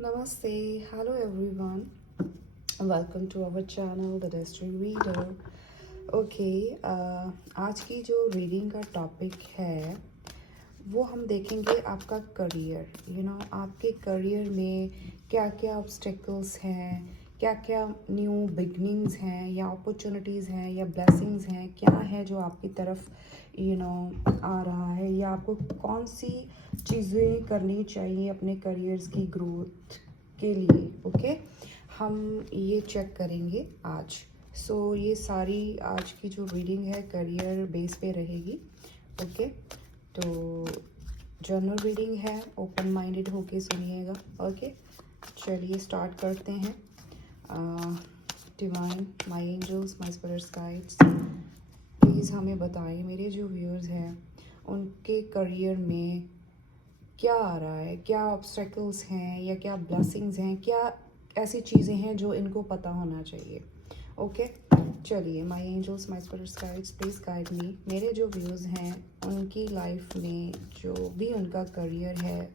Namaste, hello everyone. Welcome to our channel The Destiny Reader. Okay आज की जो reading का टॉपिक है वो हम देखेंगे आपका करियर। आपके करियर में क्या क्या ऑब्स्टेकल्स हैं, क्या क्या न्यू बिगनिंग्स हैं या अपॉर्चुनिटीज़ हैं या ब्लेसिंग्स हैं, क्या है जो आपकी तरफ आ रहा है, या आपको कौन सी चीज़ें करनी चाहिए अपने करियर्स की ग्रोथ के लिए। ओके हम ये चेक करेंगे आज। ये सारी आज की जो रीडिंग है करियर बेस पे रहेगी। ओके तो जनरल रीडिंग है, ओपन माइंडेड होके सुनिएगा। ओके चलिए स्टार्ट करते हैं। Divine, my angels, my spirits guides, please हमें बताएं, मेरे जो व्यूअर्स हैं उनके करियर में क्या आ रहा है, क्या ऑब्स्टेकल्स हैं या क्या ब्लेसिंग्स हैं, क्या ऐसी चीज़ें हैं जो इनको पता होना चाहिए। ओके चलिए, my angels, my spirits guides, please guide me. मेरे जो व्यूज़ हैं उनकी लाइफ में जो भी उनका करियर है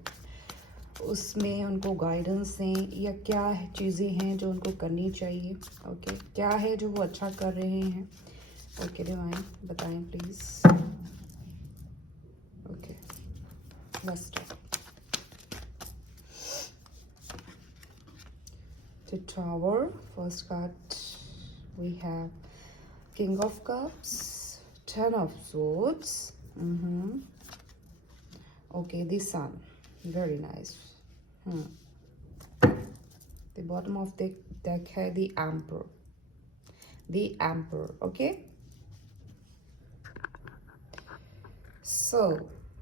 उसमें उनको गाइडेंस दें, या क्या चीज़ें हैं जो उनको करनी चाहिए। ओके क्या है जो वो अच्छा कर रहे हैं। ओके डिवाइन बताएं please. Okay let's start. The Tower, first card we have King of Cups, Ten of Swords, okay, the Sun, very nice. The bottom of the deck है the Emperor, okay. So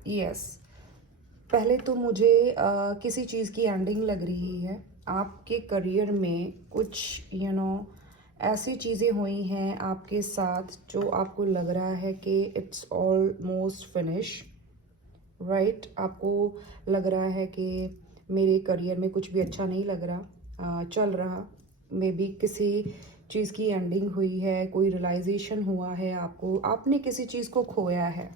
yes, पहले तो मुझे किसी चीज़ की ending लग रही है। आपके करियर में कुछ ऐसी चीज़ें हुई हैं आपके साथ जो आपको लग रहा है कि इट्स ऑलमोस्ट फिनिश, राइट। आपको लग रहा है कि मेरे करियर में कुछ भी अच्छा नहीं लग रहा, चल रहा। मे बी किसी चीज़ की एंडिंग हुई है, कोई रियलाइजेशन हुआ है, आपने किसी चीज़ को खोया है।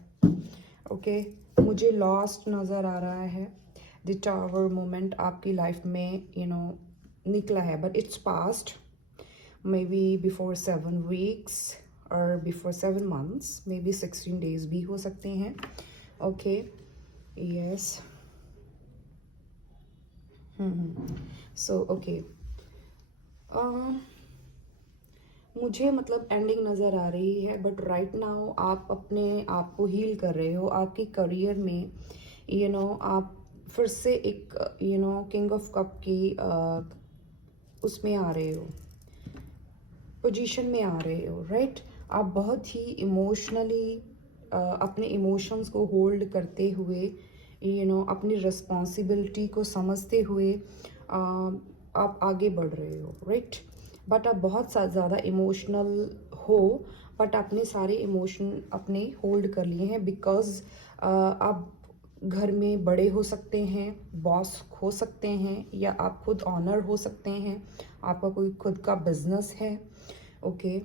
ओके मुझे लॉस्ट नज़र आ रहा है। द टावर मोमेंट आपकी लाइफ में निकला है, but it's past, maybe before 7 weeks और before 7 months, maybe 16 days भी हो सकते हैं। ओके यस सो ओके मुझे मतलब एंडिंग नज़र आ रही है, बट राइट नाउ आप अपने आप को हील कर रहे हो। आपकी करियर में आप फिर से एक किंग ऑफ कप की उसमें आ रहे हो, पोजीशन में आ रहे हो, राइट। आप बहुत ही इमोशनली अपने इमोशंस को होल्ड करते हुए अपनी रिस्पॉन्सिबिलिटी को समझते हुए आप आगे बढ़ रहे हो, राइट। बट आप बहुत ज़्यादा इमोशनल हो, बट आपने सारे इमोशन अपने होल्ड कर लिए हैं, बिकॉज आप घर में बड़े हो सकते हैं, बॉस हो सकते हैं, या आप खुद ऑनर हो सकते हैं, आपका कोई खुद का बिजनेस है। ओके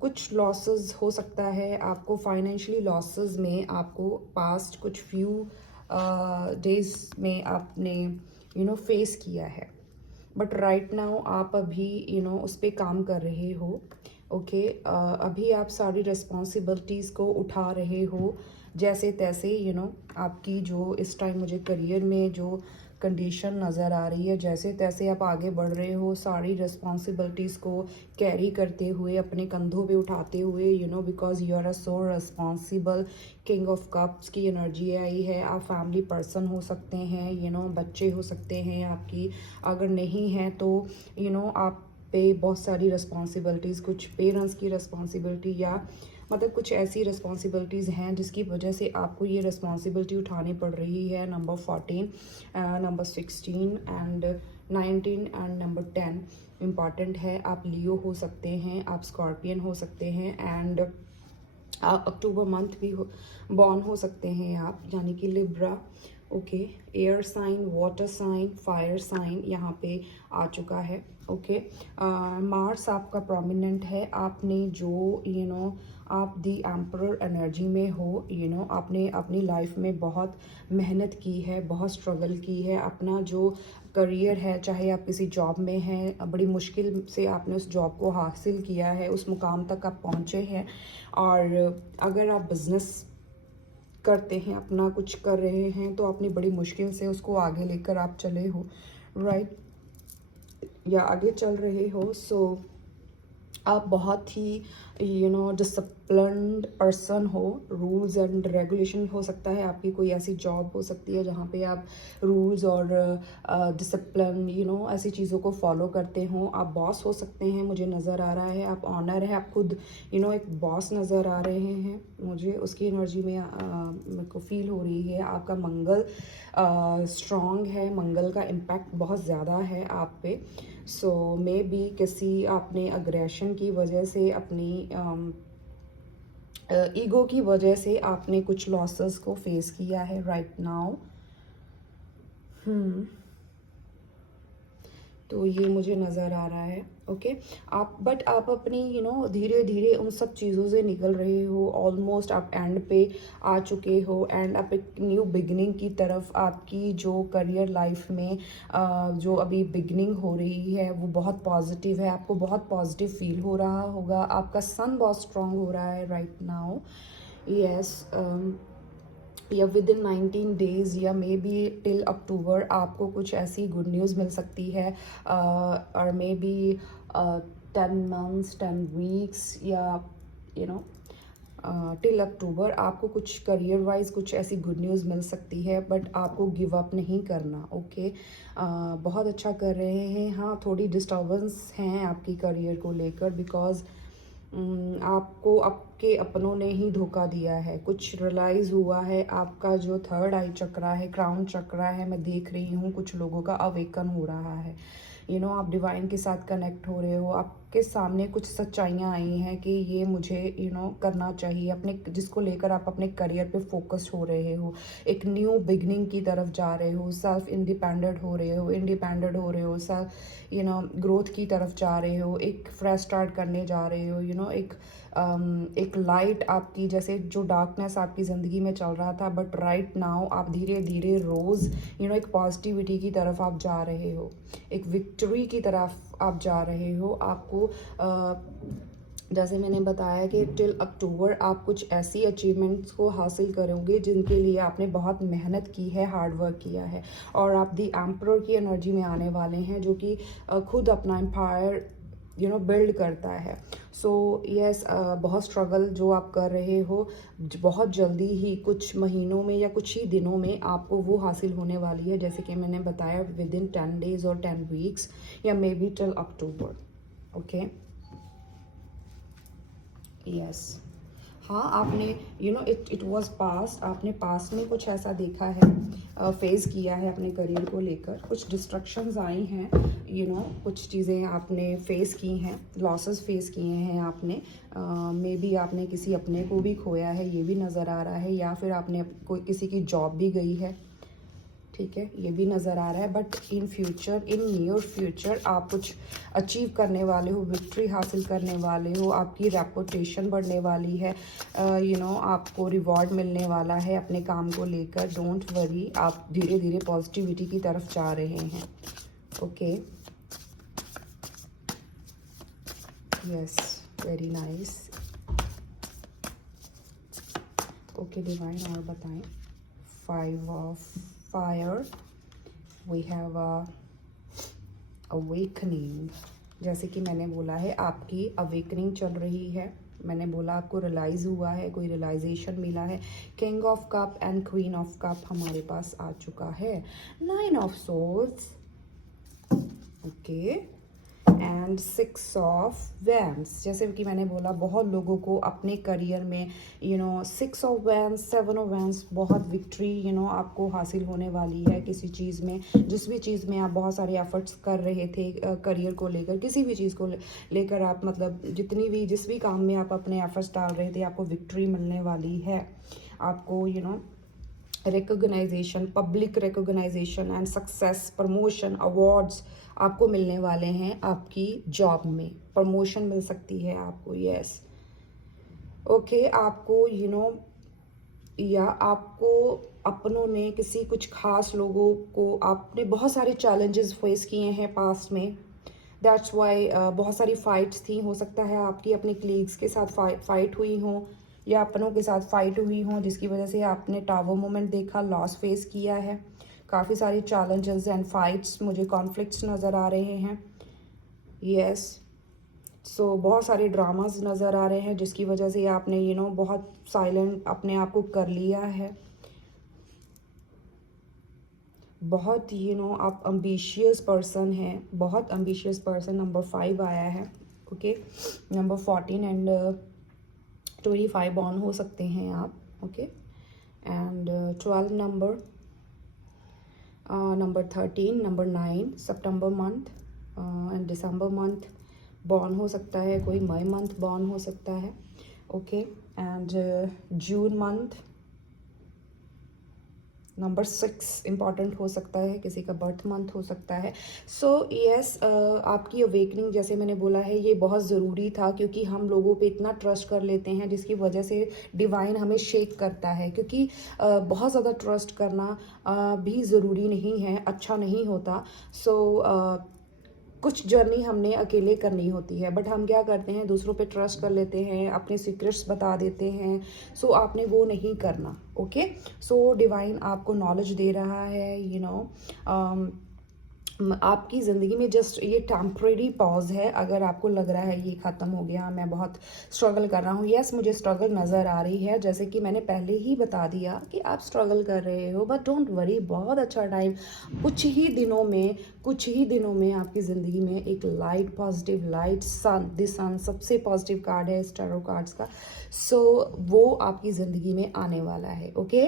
कुछ लॉसेस हो सकता है आपको, फाइनेंशियली लॉसेस में आपको पास्ट कुछ फ्यू डेज में आपने फेस किया है, बट राइट नाउ आप अभी उस पर काम कर रहे हो। ओके अभी आप सारी रिस्पॉन्सिबिलिटीज़ को उठा रहे हो जैसे तैसे। आपकी जो इस टाइम मुझे करियर में जो कंडीशन नज़र आ रही है, जैसे तैसे आप आगे बढ़ रहे हो, सारी रिस्पॉन्सिबिलिटीज़ को कैरी करते हुए, अपने कंधों पे उठाते हुए, because you are a so responsible. King of cups की एनर्जी आई है। आप फैमिली पर्सन हो सकते हैं, बच्चे हो सकते हैं आपकी, अगर नहीं है तो आप पे बहुत सारी रिस्पॉन्सिबिलिटीज़, कुछ पेरेंट्स की रिस्पॉन्सिबिलिटी, या मतलब कुछ ऐसी रिस्पॉन्सिबिलिटीज़ हैं जिसकी वजह से आपको ये रिस्पॉन्सिबिलिटी उठानी पड़ रही है। Number 14, number 16 and 19 and number 10 important है। आप लियो हो सकते हैं, आप स्कॉर्पियन हो सकते हैं, एंड अक्टूबर मंथ भी बॉर्न हो सकते हैं आप, यानी कि Libra. Okay air sign, water sign, fire sign यहाँ पे आ चुका है। ओके मार्स आपका प्रोमिनेंट है। आपने जो आप दी एम्परर एनर्जी में हो। आपने अपनी लाइफ में बहुत मेहनत की है, बहुत स्ट्रगल की है। अपना जो करियर है, चाहे आप किसी जॉब में हैं, बड़ी मुश्किल से आपने उस जॉब को हासिल किया है, उस मुकाम तक आप पहुँचे हैं। और अगर आप बिज़नेस करते हैं, अपना कुछ कर रहे हैं, तो अपनी बड़ी मुश्किल से उसको आगे लेकर आप चले हो, राइट, या आगे चल रहे हो। सो आप बहुत ही डिसिप्लिन्ड पर्सन हो। रूल्स एंड रेगुलेशन हो सकता है, आपकी कोई ऐसी जॉब हो सकती है जहाँ पे आप रूल्स और डिसिप्लिन ऐसी चीज़ों को फॉलो करते हो। आप बॉस हो सकते हैं, मुझे नज़र आ रहा है। आप ऑनर है, आप खुद एक बॉस नज़र आ रहे हैं मुझे, उसकी एनर्जी में मेरे को फील हो रही है। आपका मंगल स्ट्रॉन्ग है, मंगल का इम्पैक्ट बहुत ज़्यादा है आप पे। सो मे बी किसी आपने अग्रेशन की वजह से, अपनी ईगो की वजह से आपने कुछ लॉसेस को फेस किया है राइट नाउ। तो ये मुझे नज़र आ रहा है। ओके, आप अपनी धीरे धीरे उन सब चीज़ों से निकल रहे हो। ऑलमोस्ट आप एंड पे आ चुके हो, एंड आप एक न्यू बिगनिंग की तरफ, आपकी जो करियर लाइफ में जो अभी बिगनिंग हो रही है वो बहुत पॉजिटिव है। आपको बहुत पॉजिटिव फील हो रहा होगा। आपका सन बहुत स्ट्रांग हो रहा है राइट नाउ। यस, या विद इन 19 डेज़ या मे बी टिल अक्टूबर आपको कुछ ऐसी गुड न्यूज़ मिल सकती है, और मे बी 10 मंथ्स 10 वीक्स या टिल अक्टूबर आपको कुछ करियर वाइज कुछ ऐसी गुड न्यूज़ मिल सकती है। बट आपको गिव अप नहीं करना। ओके, बहुत अच्छा कर रहे हैं। हाँ, थोड़ी डिस्टर्बेंस हैं आपकी करियर को लेकर, बिकॉज आपको आपके अपनों ने ही धोखा दिया है। कुछ रियलाइज़ हुआ है, आपका जो थर्ड आई चक्रा है, क्राउन चक्रा है, मैं देख रही हूँ कुछ लोगों का अवेकन हो रहा है। आप डिवाइन के साथ कनेक्ट हो रहे हो। आपके सामने कुछ सच्चाइयाँ आई हैं कि ये मुझे करना चाहिए, अपने जिसको लेकर आप अपने करियर पे फोकस्ड हो रहे हो। एक न्यू बिगनिंग की तरफ जा रहे हो, सेल्फ इंडिपेंडेंट हो रहे हो, इंडिपेंडेंट हो रहे हो, सेल्फ ग्रोथ की तरफ जा रहे हो, एक फ्रेश स्टार्ट करने जा रहे हो। एक लाइट आपकी, जैसे जो डार्कनेस आपकी ज़िंदगी में चल रहा था, बट राइट नाउ आप धीरे धीरे रोज़ एक पॉजिटिविटी की तरफ आप जा रहे हो, एक विक्ट्री की तरफ आप जा रहे हो। आपको जैसे मैंने बताया कि टिल अक्टूबर आप कुछ ऐसी अचीवमेंट्स को हासिल करोगे जिनके लिए आपने बहुत मेहनत की है, हार्ड वर्क किया है, और आप दी एम्परर की एनर्जी में आने वाले हैं, जो कि खुद अपना एम्पायर बिल्ड करता है। सो यस, बहुत स्ट्रगल जो आप कर रहे हो, बहुत जल्दी ही कुछ महीनों में या कुछ ही दिनों में आपको वो हासिल होने वाली है, जैसे कि मैंने बताया विद इन 10 डेज़ और 10 वीक्स या may be till October. Okay, yes, हाँ, आपने इट वाज पास्ट, आपने पास्ट में कुछ ऐसा देखा है, फेस किया है अपने करियर को लेकर। कुछ डिस्ट्रक्शंस आई हैं, कुछ चीज़ें आपने फेस की हैं, लॉसेस फेस किए हैं आपने। मे बी आपने किसी अपने को भी खोया है, ये भी नज़र आ रहा है, या फिर आपने कोई किसी की जॉब भी गई है, ठीक है, ये भी नज़र आ रहा है। But in future, in near future आप कुछ अचीव करने वाले हो, विक्ट्री हासिल करने वाले हो, आपकी रेपुटेशन बढ़ने वाली है, आपको रिवॉर्ड मिलने वाला है अपने काम को लेकर। डोंट वरी, आप धीरे धीरे पॉजिटिविटी की तरफ जा रहे हैं। Okay, yes, very nice. Okay divine, और बताएं। 5 of fire, we have awakening. जैसे कि मैंने बोला है, आपकी अवेकनिंग चल रही है। मैंने बोला आपको रियलाइज़ हुआ है, कोई रियलाइजेशन मिला है। King of cup and queen of cup हमारे पास आ चुका है। 9 of swords, okay, and 6 of wands. जैसे कि मैंने बोला, बहुत लोगों को अपने करियर में 6 ऑफ वैंड्स, 7 ऑफ वैंड्स, बहुत विक्ट्री आपको हासिल होने वाली है किसी चीज़ में। जिस भी चीज़ में आप बहुत सारे एफर्ट्स कर रहे थे करियर को लेकर, किसी भी चीज़ को लेकर आप, मतलब जिस भी काम में आप अपने एफर्ट्स डाल रहे थे, आपको विक्ट्री मिलने वाली है। आपको recognition, public recognition and success, promotion, awards आपको मिलने वाले हैं। आपकी जॉब में प्रमोशन मिल सकती है आपको। यस, ओके आपको या आपको अपनों ने किसी कुछ खास लोगों को आपने बहुत सारे चैलेंजेस फेस किए हैं पास्ट में, दैट्स वाई बहुत सारी फाइट्स थी। हो सकता है आपकी अपने कलीग्स के साथ फाइट हुई हो या अपनों के साथ फाइट हुई हो, जिसकी वजह से आपने टावर मोमेंट देखा, लॉस फेस किया है। काफ़ी सारे चैलेंजेस एंड फाइट्स, मुझे कॉन्फ्लिक्ट्स नज़र आ रहे हैं। यस, सो बहुत सारे ड्रामास नज़र आ रहे हैं जिसकी वजह से आपने बहुत साइलेंट अपने आप को कर लिया है। बहुत आप अम्बिशियस पर्सन हैं, बहुत अम्बिशियस पर्सन। नंबर 5 आया है। ओके, नंबर 14 एंड 25 बॉर्न हो सकते हैं आप। Okay, and 12 number, number 13, number 9 September month and December month born हो सकता है, कोई मई मंथ बॉर्न हो सकता है। Okay, and June month, number 6 important हो सकता है, किसी का बर्थ मंथ हो सकता है। सो यस, आपकी अवेकनिंग जैसे मैंने बोला है ये बहुत ज़रूरी था, क्योंकि हम लोगों पे इतना ट्रस्ट कर लेते हैं जिसकी वजह से डिवाइन हमें शेक करता है, क्योंकि बहुत ज़्यादा ट्रस्ट करना भी ज़रूरी नहीं है, अच्छा नहीं होता। सो कुछ जर्नी हमने अकेले करनी होती है, बट हम क्या करते हैं, दूसरों पे ट्रस्ट कर लेते हैं, अपने सीक्रेट्स बता देते हैं। सो आपने वो नहीं करना। ओके, सो डिवाइन आपको नॉलेज दे रहा है, आपकी ज़िंदगी में जस्ट ये टेम्परेरी पॉज है। अगर आपको लग रहा है ये ख़त्म हो गया, मैं बहुत स्ट्रगल कर रहा हूँ, यस मुझे स्ट्रगल नज़र आ रही है, जैसे कि मैंने पहले ही बता दिया कि आप स्ट्रगल कर रहे हो, बट डोंट वरी, बहुत अच्छा टाइम, कुछ ही दिनों में आपकी ज़िंदगी में एक light, positive light, sun, the sun सबसे पॉजिटिव कार्ड है इस टैरो कार्ड्स का। सो वो आपकी ज़िंदगी में आने वाला है। ओके,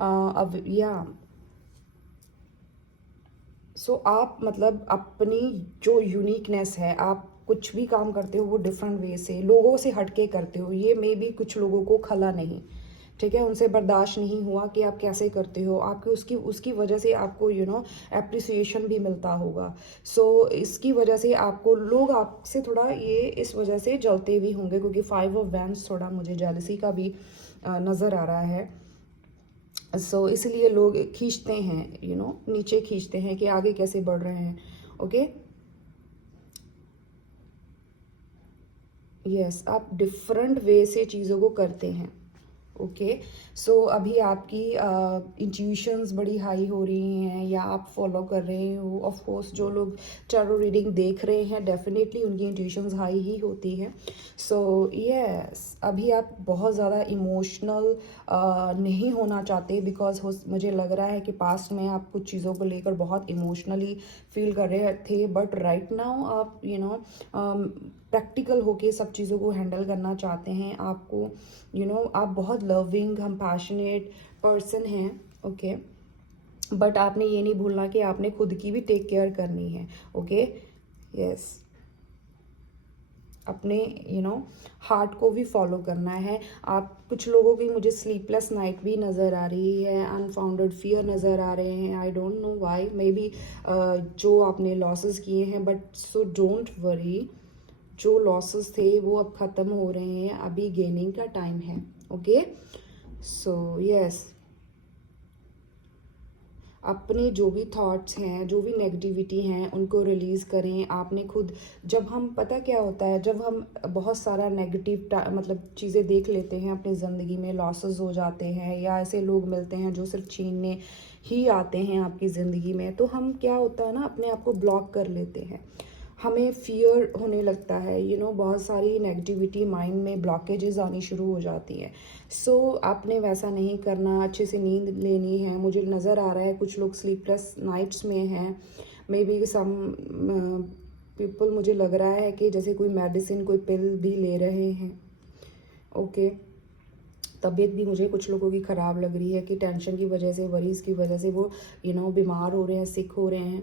अब सो आप मतलब अपनी जो यूनिकनेस है, आप कुछ भी काम करते हो वो डिफरेंट वे से, लोगों से हटके करते हो। ये मे बी कुछ लोगों को खला नहीं, ठीक है, उनसे बर्दाश्त नहीं हुआ कि आप कैसे करते हो, आपकी उसकी उसकी वजह से आपको एप्रिसिएशन भी मिलता होगा। सो इसकी वजह से आपको लोग आपसे थोड़ा ये इस वजह से जलते भी होंगे, क्योंकि 5 ऑफ वैंड्स थोड़ा मुझे जेलसी का भी नज़र आ रहा है। सो इसलिए लोग खींचते हैं, नीचे खींचते हैं कि आगे कैसे बढ़ रहे हैं। ओके, यस, आप डिफरेंट वे से चीज़ों को करते हैं। ओके, सो अभी आपकी इंट्यूशंस बड़ी हाई हो रही हैं या आप फॉलो कर रहे हो। ऑफ कोर्स जो लोग टैरो रीडिंग देख रहे हैं डेफिनेटली उनकी इंट्यूशंस हाई ही होती हैं। सो यस, अभी आप बहुत ज़्यादा इमोशनल नहीं होना चाहते, बिकॉज मुझे लग रहा है कि पास्ट में आप कुछ चीज़ों को लेकर बहुत इमोशनली फील कर रहे थे, बट राइट नाउ आप प्रैक्टिकल होके सब चीज़ों को हैंडल करना चाहते हैं। आपको आप बहुत लविंग, कंपैशनेट पर्सन हैं। ओके, बट आपने ये नहीं भूलना कि आपने खुद की भी टेक केयर करनी है। ओके, यस, अपने हार्ट को भी फॉलो करना है। आप कुछ लोगों की मुझे स्लीपलेस नाइट भी नज़र आ रही है, अनफाउंडेड फियर नज़र आ रहे हैं। I don't know why, may be जो आपने लॉसेस किए हैं, बट सो डोंट वरी, जो लॉसेस थे वो अब ख़त्म हो रहे हैं, अभी गेनिंग का टाइम है। ओके, सो यस, अपने जो भी थॉट्स हैं, जो भी नेगेटिविटी हैं, उनको रिलीज़ करें। आपने खुद, जब हम, पता क्या होता है, जब हम बहुत सारा नेगेटिव मतलब चीज़ें देख लेते हैं अपनी ज़िंदगी में, लॉसेस हो जाते हैं या ऐसे लोग मिलते हैं जो सिर्फ छीनने ही आते हैं आपकी ज़िंदगी में, तो हम क्या होता है ना, अपने आप को ब्लॉक कर लेते हैं, हमें फियर होने लगता है, बहुत सारी नेगेटिविटी माइंड में, ब्लॉकेजेस आनी शुरू हो जाती हैं। सो आपने वैसा नहीं करना, अच्छे से नींद लेनी है। मुझे नज़र आ रहा है कुछ लोग स्लीपलेस नाइट्स में हैं, मे बी सम पीपल, मुझे लग रहा है कि जैसे कोई मेडिसिन, कोई पिल भी ले रहे हैं। ओके, तबीयत भी मुझे कुछ लोगों की ख़राब लग रही है कि टेंशन की वजह से, वरीज की वजह से वो बीमार हो रहे हैं, सिक हो रहे हैं।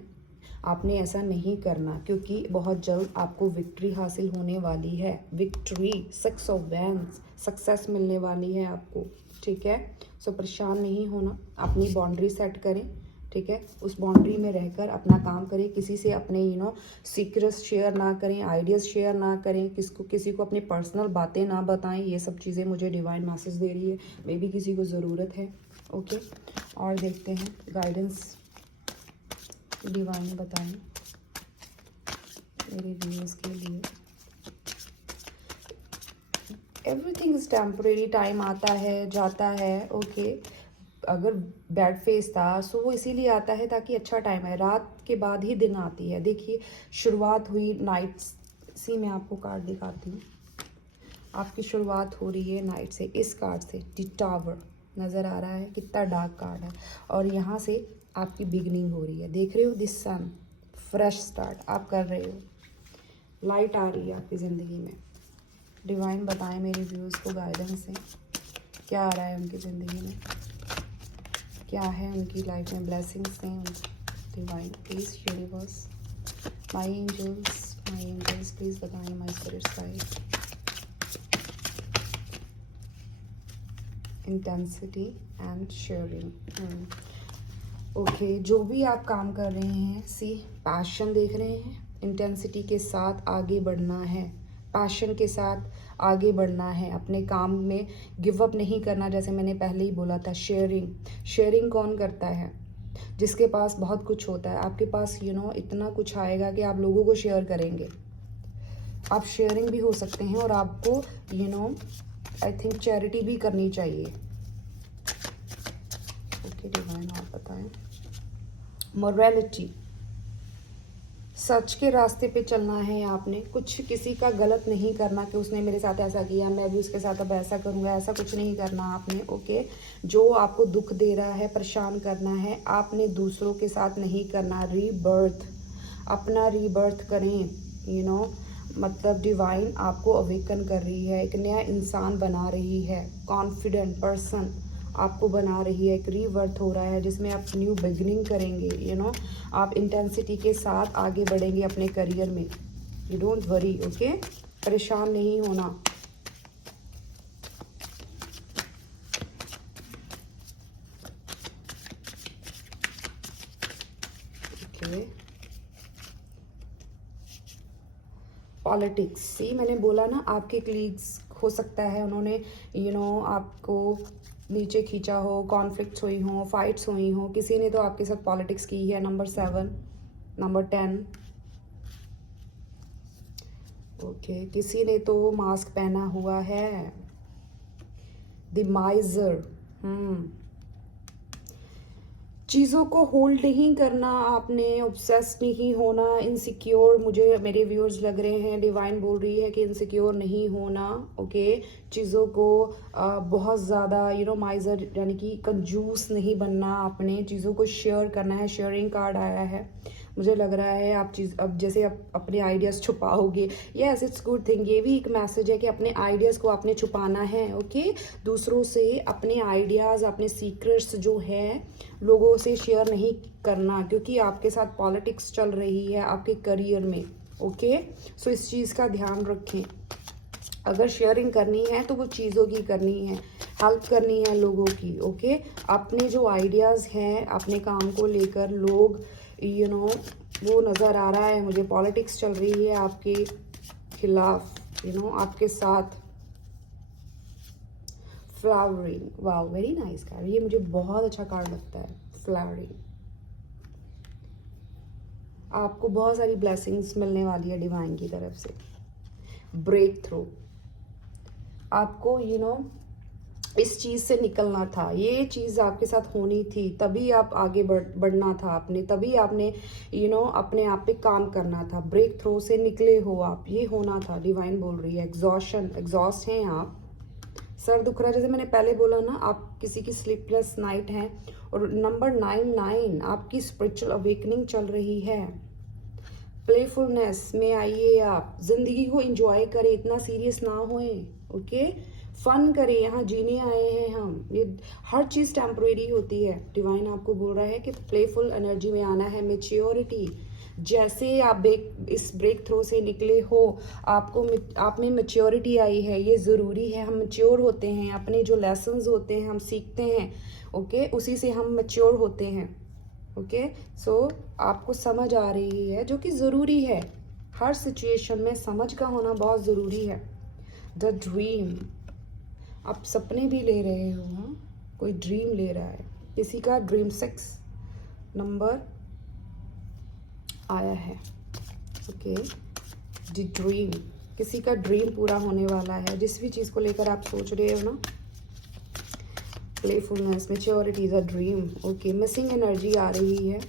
आपने ऐसा नहीं करना, क्योंकि बहुत जल्द आपको विक्ट्री हासिल होने वाली है। विक्ट्री, 6 ऑफ वैंड्स, सक्सेस मिलने वाली है आपको, ठीक है। सो परेशान नहीं होना, अपनी बाउंड्री सेट करें, ठीक है। उस बाउंड्री में रहकर अपना काम करें, किसी से अपने सीक्रेट्स शेयर ना करें, आइडियाज़ शेयर ना करें, किसी को अपनी पर्सनल बातें ना बताएं। ये सब चीज़ें मुझे डिवाइन मैसेज दे रही है, मे बी किसी को ज़रूरत है। ओके, और देखते हैं गाइडेंस डिवाइन बताएं मेरे व्यूअर्स के लिए। एवरीथिंग इज़ टेम्परेरी, टाइम आता है जाता है। ओके, अगर बैड फेस था सो वो इसीलिए आता है ताकि अच्छा टाइम है, रात के बाद ही दिन आती है। देखिए शुरुआत हुई नाइट सी, मैं आपको कार्ड दिखाती हूँ। आपकी शुरुआत हो रही है नाइट से, इस कार्ड से द टावर नज़र आ रहा है, कितना डार्क कार्ड है। और यहाँ से आपकी बिगनिंग हो रही है, देख रहे हो, दिस सन, फ्रेश स्टार्ट आप कर रहे हो, लाइट आ रही है आपकी ज़िंदगी में। डिवाइन बताएं मेरे व्यूज़ को गाइडेंस है, क्या आ रहा है उनकी ज़िंदगी में, क्या है उनकी लाइफ में ब्लेसिंग्स हैं। Divine please universe, my angels please बताएं, my spirit guide, intensity and sharing. Okay, जो भी आप काम कर रहे हैं, सी पैशन देख रहे हैं, इंटेंसिटी के साथ आगे बढ़ना है, पैशन के साथ आगे बढ़ना है, अपने काम में गिव अप नहीं करना। जैसे मैंने पहले ही बोला था, शेयरिंग कौन करता है? जिसके पास बहुत कुछ होता है। आपके पास इतना कुछ आएगा कि आप लोगों को शेयर करेंगे। आप शेयरिंग भी हो सकते हैं और आपको आई थिंक चैरिटी भी करनी चाहिए। ओके डिवाइन, आप बताएं मोरालिटी, सच के रास्ते पे चलना है आपने, कुछ किसी का गलत नहीं करना कि उसने मेरे साथ ऐसा किया मैं भी उसके साथ अब ऐसा करूँगा, ऐसा कुछ नहीं करना आपने। ओके, जो आपको दुख दे रहा है, परेशान करना है, आपने दूसरों के साथ नहीं करना। रीबर्थ, अपना रीबर्थ करें। मतलब डिवाइन आपको अवेकन कर रही है, एक नया इंसान बना रही है, कॉन्फिडेंट पर्सन आपको बना रही है, एक रीबर्थ हो रहा है जिसमें आप न्यू बिगिनिंग करेंगे। आप इंटेंसिटी के साथ आगे बढ़ेंगे अपने करियर में। यू डोंट वरी, ओके, परेशान नहीं होना। ओके, पॉलिटिक्स, सी मैंने बोला ना, आपके कलीग्स हो सकता है उन्होंने आपको नीचे खींचा हो, कॉन्फ्लिक्ट्स हुई हो, फाइट्स हुई हो, किसी ने तो आपके साथ पॉलिटिक्स की है। नंबर 7, नंबर 10, ओके, किसी ने तो मास्क पहना हुआ है, द माइजर। चीज़ों को होल्ड नहीं करना आपने, ऑब्सेस नहीं होना, इनसिक्योर मुझे मेरे व्यूअर्स लग रहे हैं, डिवाइन बोल रही है कि इनसिक्योर नहीं होना। ओके, चीज़ों को बहुत ज़्यादा माइजर यानी कि कंजूस नहीं बनना आपने, चीज़ों को शेयर करना है। शेयरिंग कार्ड आया है, मुझे लग रहा है आप अब जैसे आप अपने आइडियाज़ छुपाओगे। यस, इट्स गुड थिंग, ये भी एक मैसेज है कि अपने आइडियाज़ को आपने छुपाना है। ओके, दूसरों से अपने आइडियाज़, अपने सीक्रेट्स जो हैं लोगों से शेयर नहीं करना, क्योंकि आपके साथ पॉलिटिक्स चल रही है आपके करियर में। ओके, सो इस चीज़ का ध्यान रखें। अगर शेयरिंग करनी है तो वो चीज़ों की करनी है, हेल्प करनी है लोगों की। ओके, अपने जो आइडियाज़ हैं अपने काम को लेकर, लोग वो नज़र आ रहा है मुझे, पॉलिटिक्स चल रही है आपके खिलाफ, आपके साथ। Flowering, wow, very nice card, ये मुझे बहुत अच्छा कार्ड लगता है, फ्लावरिंग। आपको बहुत सारी ब्लेसिंग्स मिलने वाली है डिवाइन की तरफ से। ब्रेक थ्रू, आपको इस चीज़ से निकलना था, ये चीज़ आपके साथ होनी थी, तभी आप आगे बढ़ना था आपने, तभी आपने अपने आप पे काम करना था। ब्रेक थ्रू से निकले हो आप, ये होना था। डिवाइन बोल रही है एग्जॉस्ट हैं आप, सर दुख रहा, जैसे मैंने पहले बोला ना, आप किसी की स्लीपलेस नाइट है। और नंबर 9 आपकी स्पिरिचुअल अवेकनिंग चल रही है। प्लेफुलनेस में आइए, आप जिंदगी को एंजॉय करें, इतना सीरियस ना होए। ओके, फन करें, यहाँ जीने आए हैं हम, ये हर चीज़ टेम्परेरी होती है। डिवाइन आपको बोल रहा है कि प्लेफुल एनर्जी में आना है, मेच्योरिटी। जैसे आप इस ब्रेक थ्रू से निकले हो, आप में मेच्योरिटी आई है, ये ज़रूरी है। हम मेच्योर होते हैं, अपने जो लेसन्स होते हैं हम सीखते हैं। ओके, उसी से हम मेच्योर होते हैं। ओके। सो आपको समझ आ रही है, जो कि ज़रूरी है। हर सिचुएशन में समझ का होना बहुत ज़रूरी है। द ड्रीम, आप सपने भी ले रहे हो, हाँ? कोई ड्रीम ले रहा है, किसी का ड्रीम 6 नंबर आया है। ओके, द ड्रीम, किसी का ड्रीम पूरा होने वाला है। जिस भी चीज़ को लेकर आप सोच रहे हो ना, playfulness, maturity, the dream. Okay, missing energy आ रही है।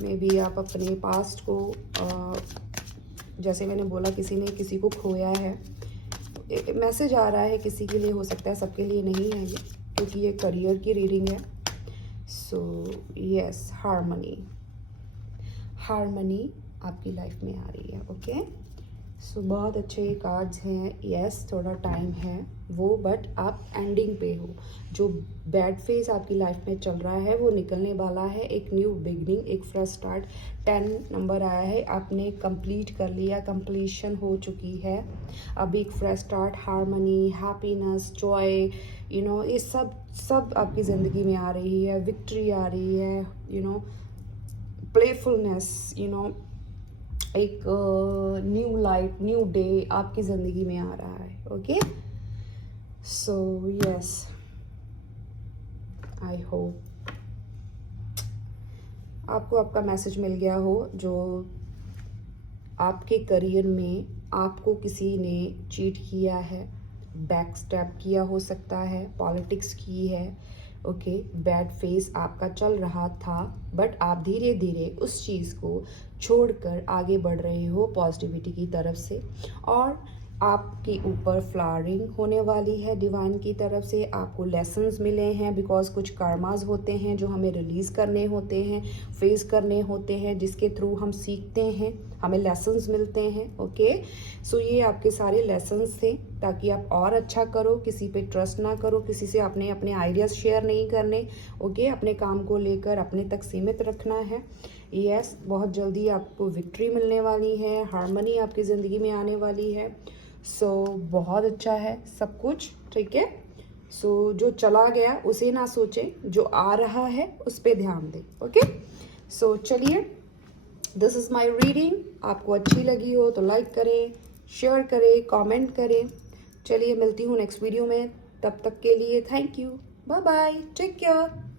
मे बी आप अपने पास्ट को जैसे मैंने बोला, किसी ने किसी को खोया है। मैसेज आ रहा है, किसी के लिए हो सकता है, सबके लिए नहीं है ये, क्योंकि ये करियर की रीडिंग है। सो यस, हार्मनी, हार्मनी आपकी लाइफ में आ रही है। ओके, सो बहुत अच्छे कार्ड्स हैं। यस, थोड़ा टाइम है वो, बट आप एंडिंग पे हो। जो बैड फेज आपकी लाइफ में चल रहा है वो निकलने वाला है। एक न्यू बिगनिंग, एक फ्रेश स्टार्ट। 10 नंबर आया है, आपने कंप्लीट कर लिया, कंप्लीशन हो चुकी है। अब एक fresh start, harmony, happiness, Joy, ये सब आपकी ज़िंदगी में आ रही है। विक्ट्री आ रही है, प्लेफुलनेस, एक न्यू लाइफ, न्यू डे आपकी ज़िंदगी में आ रहा है। Okay, so yes, I hope आपको आपका मैसेज मिल गया हो। जो आपके करियर में आपको किसी ने चीट किया है, बैक स्टेप किया हो सकता है, पॉलिटिक्स की है। ओके, बैड फेस आपका चल रहा था, बट आप धीरे धीरे उस चीज़ को छोड़कर आगे बढ़ रहे हो पॉजिटिविटी की तरफ से। और आपके ऊपर फ्लावरिंग होने वाली है डिवाइन की तरफ से। आपको लेसन्स मिले हैं, बिकॉज कुछ कर्मास होते हैं जो हमें रिलीज़ करने होते हैं, फेस करने होते हैं, जिसके थ्रू हम सीखते हैं, हमें लेसन्स मिलते हैं। ओके, सो ये आपके सारे लेसन्स थे, ताकि आप और अच्छा करो, किसी पे ट्रस्ट ना करो, किसी से अपने आइडियाज़ शेयर नहीं करने। ओके, अपने काम को लेकर अपने तक सीमित रखना है। यस, बहुत जल्दी आपको विक्ट्री मिलने वाली है, हार्मनी आपकी ज़िंदगी में आने वाली है। सो बहुत अच्छा है सब कुछ, ठीक है। सो जो चला गया उसे ना सोचें, जो आ रहा है उस पर ध्यान दें। ओके, सो चलिए, दिस इज़ माई रीडिंग। आपको अच्छी लगी हो तो लाइक करें, शेयर करें, कमेंट करें। चलिए, मिलती हूँ नेक्स्ट वीडियो में। तब तक के लिए thank you, bye bye, take care.